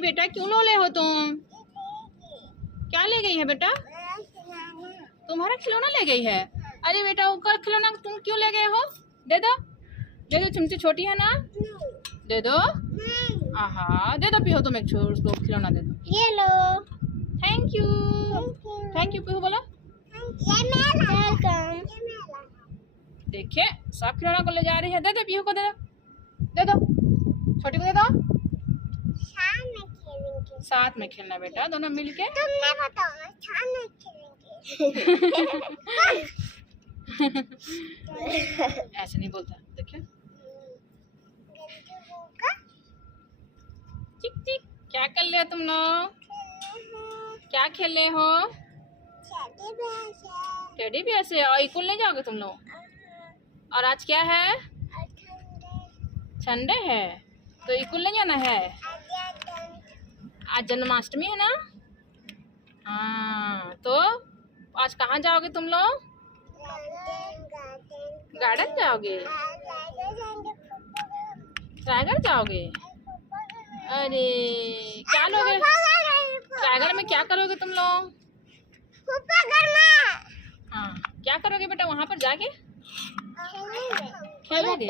बेटा क्यों लोले हो तुम? क्या ले गई है बेटा? तुम्हारा खिलौना ले गई है? अरे बेटा उसका खिलौना तुम क्यों ले गए हो? दे दो, दे दो, तुमसे छोटी है ना, दे दो। आहा, दे दो पीहू, तुम एक उसको खिलौना दे दो। ये लो। Thank you, thank you Pihu बोलो। वेलकम। देखिए सब खिलौना को ले जा रही है। दे दो पीहू को, दे दो, दे दो, छोटी को दे दो। साथ में खेलना बेटा, दोनों मिलके। तुमने बताओ ना, साथ में खेलेंगे। ऐसे नहीं बोलता, देखिए। चिक चिक, क्या कर रहे हो तुम लोग? क्या खेल रहे हो? टेडी बियर से। और स्कूल नहीं जाओगे तुम लोग? और आज क्या है? संडे है तो स्कूल नहीं जाना है? आज जन्माष्टमी है ना? हाँ, तो आज कहाँ जाओगे तुम लोग? गार्डन जाओगे? टाइगर जाओगे? अरे क्या लोगे? टाइगर में क्या करोगे तुम लोग? हाँ, क्या करोगे बेटा वहाँ पर जाके? खेलोगे?